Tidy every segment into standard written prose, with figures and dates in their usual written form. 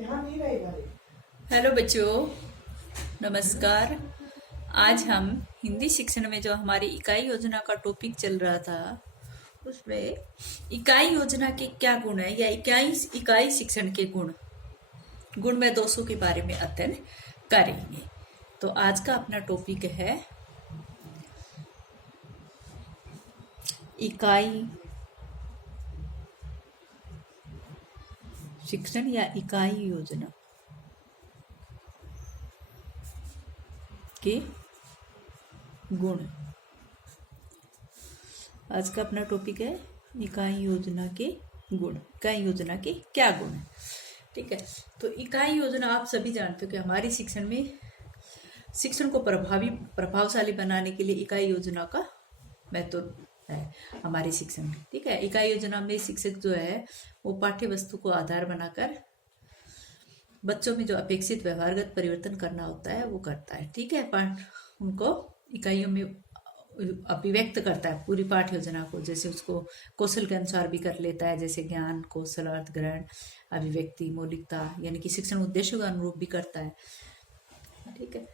ध्यान नहीं रहेगा रे। हेलो बच्चों, नमस्कार। आज हम हिंदी शिक्षण में जो हमारी इकाई योजना का टॉपिक चल रहा था उसमें इकाई योजना के क्या गुण है या इकाई इकाई शिक्षण के गुण में दोषों के बारे में अध्ययन करेंगे। तो आज का अपना टॉपिक है इकाई शिक्षण या इकाई योजना के गुण। आज का अपना टॉपिक है इकाई योजना के गुण। इकाई योजना के क्या गुण है, ठीक है। तो इकाई योजना आप सभी जानते हो कि हमारी शिक्षण को प्रभावशाली बनाने के लिए इकाई योजना का महत्व है हमारे शिक्षण में, ठीक है। इकाई योजना में शिक्षक जो है वो पाठ्य वस्तु को आधार बनाकर बच्चों में जो अपेक्षित व्यवहारगत परिवर्तन करना होता है वो करता है, ठीक है। पाठ उनको इकाइयों में अभिव्यक्त करता है पूरी पाठ योजना को, जैसे उसको कौशल के अनुसार भी कर लेता है, जैसे ज्ञान, कौशल, अर्थ ग्रहण, अभिव्यक्ति, मौलिकता, यानी कि शिक्षण उद्देश्यों के अनुरूप भी करता है, ठीक है।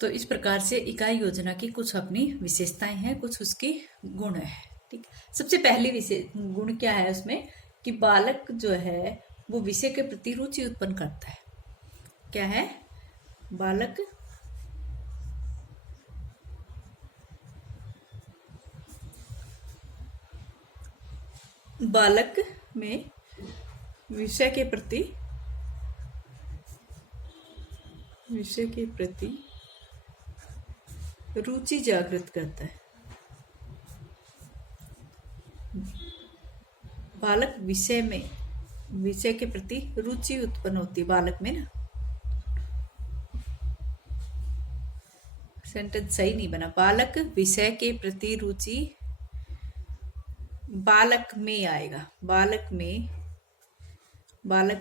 तो इस प्रकार से इकाई योजना की कुछ अपनी विशेषताएं हैं, कुछ उसके गुण है, ठीक। सबसे पहली विशेष गुण क्या है उसमें कि बालक जो है वो विषय के प्रति रुचि उत्पन्न करता है। क्या है? बालक में विषय के प्रति रुचि जागृत करता है। बालक विषय के प्रति रुचि उत्पन्न होती है बालक में ना। सेंटेंस सही नहीं बना। बालक विषय के प्रति रुचि बालक में आएगा। बालक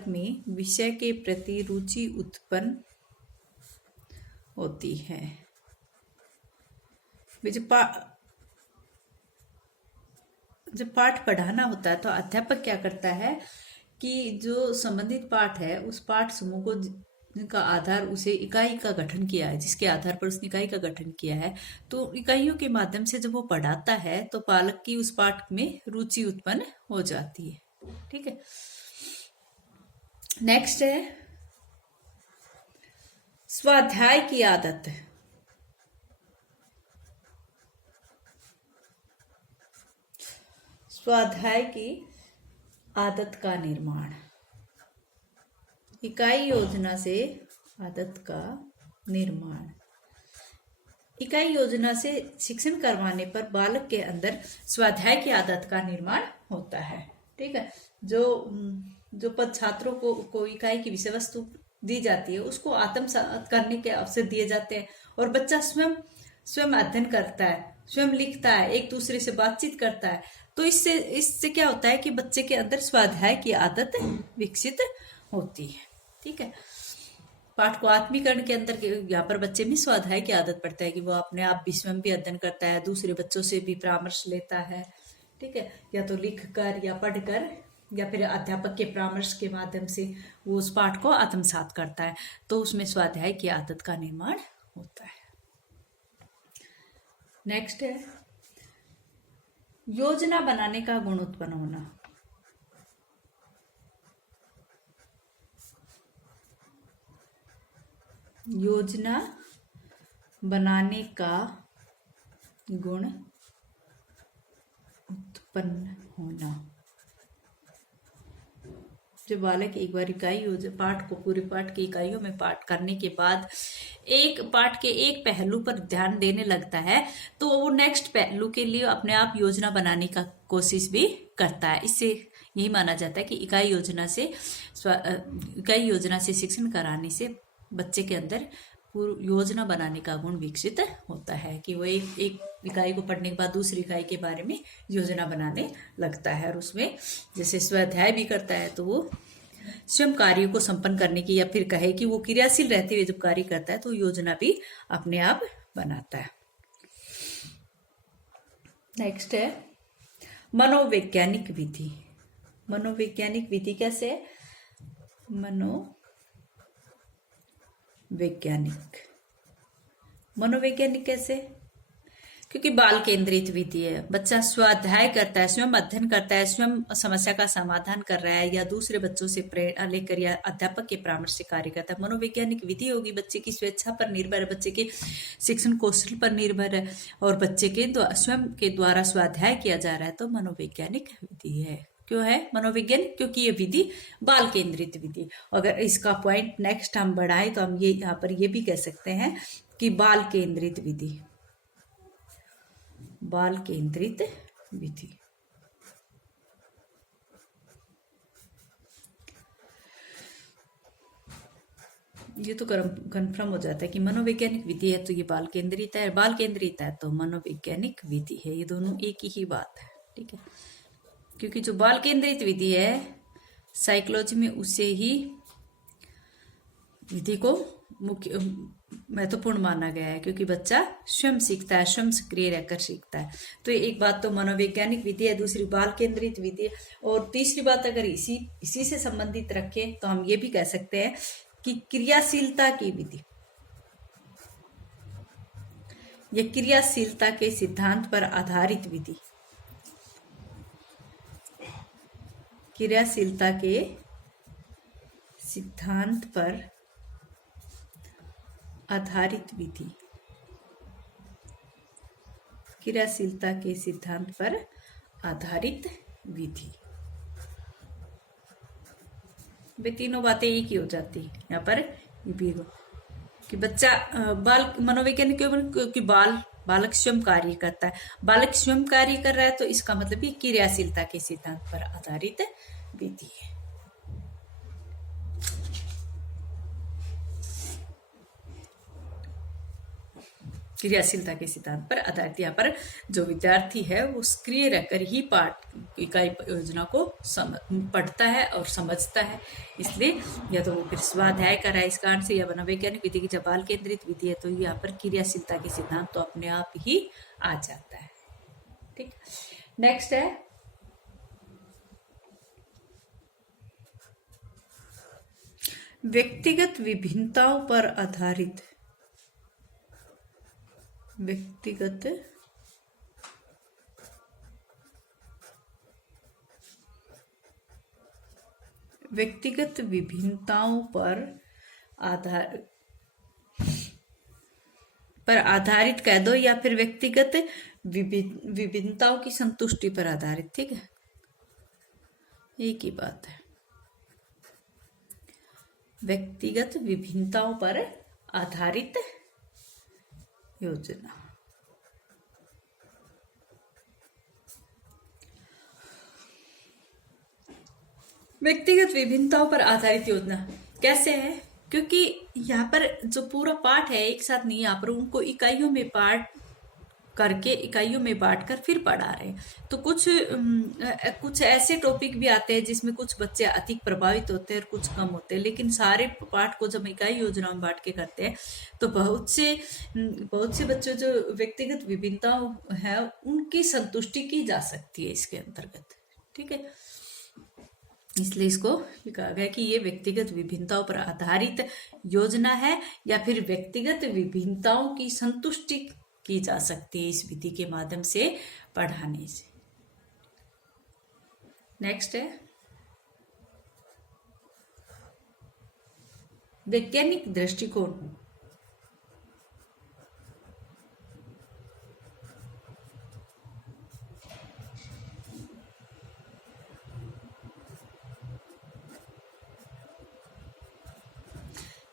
में विषय के प्रति रुचि उत्पन्न होती है। जब पाठ पढ़ाना होता है तो अध्यापक क्या करता है कि जो संबंधित पाठ है उस पाठ समूह को जिनका आधार उसे इकाई का गठन किया है, जिसके आधार पर उसने इकाई का गठन किया है, तो इकाइयों के माध्यम से जब वो पढ़ाता है तो बालक की उस पाठ में रुचि उत्पन्न हो जाती है, ठीक है। नेक्स्ट है स्वाध्याय की आदत। स्वाध्याय की आदत का निर्माण। इकाई योजना से आदत का निर्माण। इकाई योजना से शिक्षण करवाने पर बालक के अंदर स्वाध्याय की आदत का निर्माण होता है, ठीक है। जो पद छात्रों को इकाई की विषय वस्तु दी जाती है उसको आत्मसात करने के अवसर दिए जाते हैं और बच्चा स्वयं अध्ययन करता है, स्वयं लिखता है, एक दूसरे से बातचीत करता है। तो इससे क्या होता है कि बच्चे के अंदर स्वाध्याय की आदत विकसित होती है, ठीक है। पाठ को आत्मीकरण के अंदर यहाँ पर बच्चे में स्वाध्याय की आदत पड़ता है कि वो अपने आप भी स्वयं भी अध्ययन करता है, दूसरे बच्चों से भी परामर्श लेता है, ठीक है। या तो लिख कर या पढ़ कर या फिर अध्यापक के परामर्श के माध्यम से वो उस पाठ को आत्मसात करता है, तो उसमें स्वाध्याय की आदत का निर्माण होता है। नेक्स्ट है योजना बनाने का गुण उत्पन्न होना। योजना बनाने का गुण उत्पन्न होना। जब बालक एक बार पूरे पाठ की इकाइयों में पाठ करने के बाद एक पाठ के एक पहलू पर ध्यान देने लगता है तो वो नेक्स्ट पहलू के लिए अपने आप योजना बनाने का कोशिश भी करता है। इससे यही माना जाता है कि इकाई योजना से शिक्षण कराने से बच्चे के अंदर योजना बनाने का गुण विकसित होता है कि वो एक इकाई को पढ़ने के बाद दूसरी इकाई के बारे में योजना बनाने लगता है और उसमें जैसे स्वाध्याय भी करता है तो वो स्वयं कार्य को संपन्न करने की या फिर कहे कि वो क्रियाशील रहते हुए जब कार्य करता है तो योजना भी अपने आप बनाता है। नेक्स्ट है मनोवैज्ञानिक विधि। मनोवैज्ञानिक विधि कैसे? मनोवैज्ञानिक। मनोवैज्ञानिक कैसे? क्योंकि बाल केंद्रित विधि है। बच्चा स्वाध्याय करता है, स्वयं अध्ययन करता है, स्वयं समस्या का समाधान कर रहा है, या दूसरे बच्चों से प्रेरणा लेकर या अध्यापक के परामर्श से कार्य करता है। मनोवैज्ञानिक विधि होगी, बच्चे की स्वेच्छा पर निर्भर है, बच्चे के शिक्षण कौशल पर निर्भर है, और बच्चे के स्वयं के द्वारा स्वाध्याय किया जा रहा है, तो मनोवैज्ञानिक विधि है। क्यों है मनोवैज्ञानिक? क्योंकि ये विधि बाल केंद्रित विधि। अगर इसका पॉइंट नेक्स्ट हम बढ़ाएं तो हम ये यहाँ पर ये भी कह सकते हैं कि बाल केंद्रित विधि, बाल केंद्रित विधि। ये तो कंफर्म हो जाता है कि मनोवैज्ञानिक विधि है तो ये बाल केंद्रित है, बाल केंद्रित है तो मनोवैज्ञानिक विधि है। ये दोनों एक ही बात है, ठीक है। क्योंकि जो बाल केंद्रित विधि है साइकोलॉजी में, उसे ही विधि को मुख्य महत्वपूर्ण माना गया है, क्योंकि बच्चा स्वयं सीखता है, स्वयं सक्रिय रहकर सीखता है। तो एक बात तो मनोवैज्ञानिक विधि है, दूसरी बाल केंद्रित विधि है, और तीसरी बात अगर इसी से संबंधित रखें तो हम ये भी कह सकते हैं कि क्रियाशीलता की विधि, ये क्रियाशीलता के सिद्धांत पर आधारित विधि, क्रियाशीलता के सिद्धांत पर आधारित विधि, क्रियाशीलता के सिद्धांत पर आधारित विधि। वे तीनों बातें एक ही हो जाती है यहाँ पर भी, कि बच्चा बाल मनोवैज्ञानिक क्योंकि बालक स्वयं कार्य करता है, बालक स्वयं कार्य कर रहा है, तो इसका मतलब ये क्रियाशीलता के सिद्धांत पर आधारित विधि है। क्रियाशीलता के सिद्धांत पर आधारित, यहाँ पर जो विद्यार्थी है वो सक्रिय रहकर ही पाठ इकाई योजना को पढ़ता है और समझता है, इसलिए या तो वो फिर स्वाध्याय कर रहा है इस कारण से, या मनोवैज्ञानिक विधि की जब बाल केंद्रित विधि है तो यहाँ पर क्रियाशीलता के सिद्धांत तो अपने आप ही आ जाता है। ठीक, नेक्स्ट है व्यक्तिगत विभिन्नताओं पर आधारित, व्यक्तिगत विभिन्नताओं पर आधारित कह दो, या फिर व्यक्तिगत विभिन्नताओं की संतुष्टि पर आधारित, ठीक है, एक ही बात है। व्यक्तिगत विभिन्नताओं पर आधारित योजना, व्यक्तिगत विभिन्नताओं पर आधारित योजना कैसे है? क्योंकि यहाँ पर जो पूरा पाठ है एक साथ नहीं, यहाँ पर उनको इकाइयों में बांट कर फिर पढ़ा रहे हैं। तो कुछ ऐसे टॉपिक भी आते हैं जिसमें कुछ बच्चे अधिक प्रभावित होते हैं और कुछ कम होते हैं, लेकिन सारे पाठ को जब इकाई योजना में बांट के करते हैं तो बहुत से बच्चों जो व्यक्तिगत विभिन्नताओं है उनकी संतुष्टि की जा सकती है इसके अंतर्गत, ठीक है। इसलिए इसको कहा गया कि ये व्यक्तिगत विभिन्नताओं पर आधारित योजना है, या फिर व्यक्तिगत विभिन्नताओं की संतुष्टि की जा सकती है इस विधि के माध्यम से पढ़ाने से। नेक्स्ट है वैज्ञानिक दृष्टिकोण।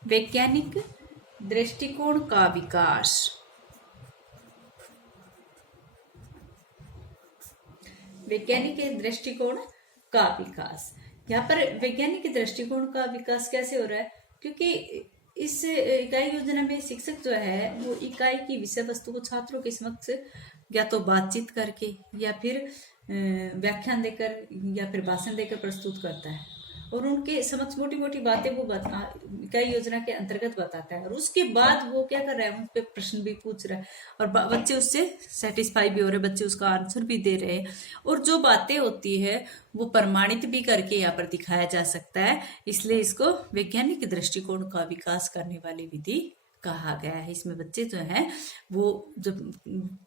वैज्ञानिक दृष्टिकोण का विकास, वैज्ञानिक दृष्टिकोण का विकास, यहाँ पर वैज्ञानिक दृष्टिकोण का विकास कैसे हो रहा है? क्योंकि इस इकाई योजना में शिक्षक जो है वो इकाई की विषय वस्तु को छात्रों के समक्ष या तो बातचीत करके या फिर व्याख्यान देकर या फिर भाषण देकर प्रस्तुत करता है, और उनके समक्ष मोटी मोटी बातें वो इकाई योजना के अंतर्गत बताता है, और उसके बाद वो क्या कर रहा है, उन पे प्रश्न भी पूछ रहा है, और बच्चे उससे सेटिस्फाई भी हो रहे हैं, बच्चे उसका आंसर भी दे रहे हैं, और जो बातें होती है वो प्रमाणित भी करके यहाँ पर दिखाया जा सकता है। इसलिए इसको वैज्ञानिक दृष्टिकोण का विकास करने वाली विधि कहा गया है। इसमें बच्चे जो हैं वो जब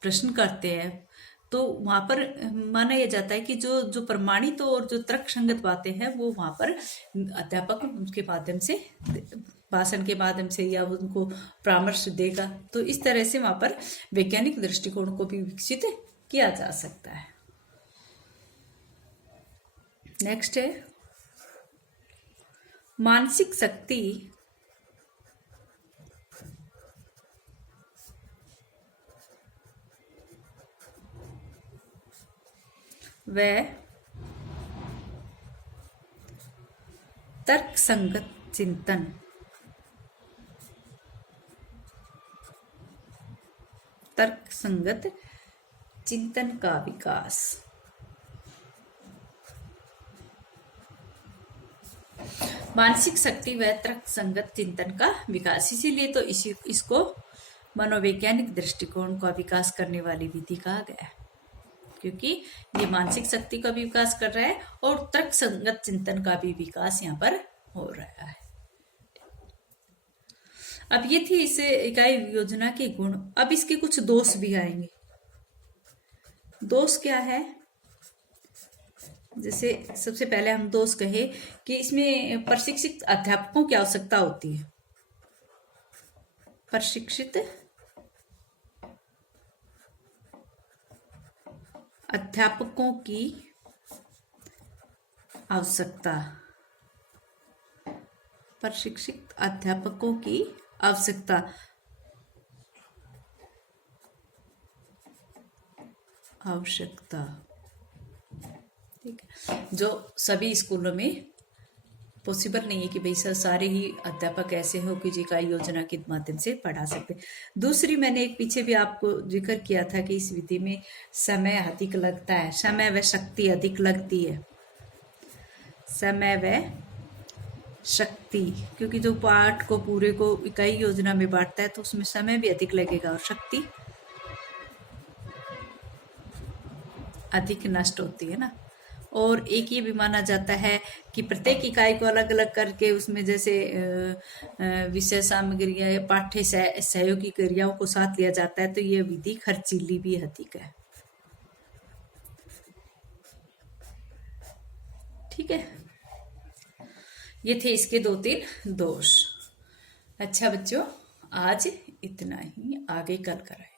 प्रश्न करते हैं तो वहां पर माना यह जाता है कि जो जो प्रमाणित और जो तर्क संगत बातें हैं वो वहां पर अध्यापक उनके माध्यम से, भाषण के माध्यम से या उनको परामर्श देगा। तो इस तरह से वहां पर वैज्ञानिक दृष्टिकोण को भी विकसित किया जा सकता है। नेक्स्ट है मानसिक शक्ति व तर्क संगत चिंतन। तर्क संगत चिंतन का विकास। मानसिक शक्ति व तर्क संगत चिंतन का विकास, इसीलिए तो इसको मनोवैज्ञानिक दृष्टिकोण का विकास करने वाली विधि कहा गया है, क्योंकि ये मानसिक शक्ति का भी विकास कर रहा है और तर्क संगत चिंतन का भी विकास यहाँ पर हो रहा है। अब ये थी इस इकाई योजना के गुण। अब इसके कुछ दोष भी आएंगे। दोष क्या है? जैसे सबसे पहले हम दोष कहे कि इसमें प्रशिक्षित अध्यापकों की आवश्यकता होती है। प्रशिक्षित अध्यापकों की आवश्यकता। प्रशिक्षित अध्यापकों की आवश्यकता। ठीक है, जो सभी स्कूलों में पॉसिबल नहीं है कि भाई सर सारे ही अध्यापक ऐसे हो कि इकाई योजना के माध्यम से पढ़ा सकते। दूसरी, मैंने एक पीछे भी आपको जिक्र किया था कि इस विधि में समय अधिक लगता है, समय व शक्ति अधिक लगती है। समय व शक्ति, क्योंकि जो पाठ को पूरे को इकाई योजना में बांटता है तो उसमें समय भी अधिक लगेगा और शक्ति अधिक नष्ट होती है ना। और एक ये भी माना जाता है कि प्रत्येक इकाई को अलग अलग करके उसमें जैसे विषय सामग्रियां या पाठ्य सहयोगी क्रियाओं को साथ लिया जाता है, तो ये विधि खर्चीली भी अधिक है। ठीक है, ये थे इसके 2-3 दोष। अच्छा बच्चों, आज इतना ही, आगे कल कराएं।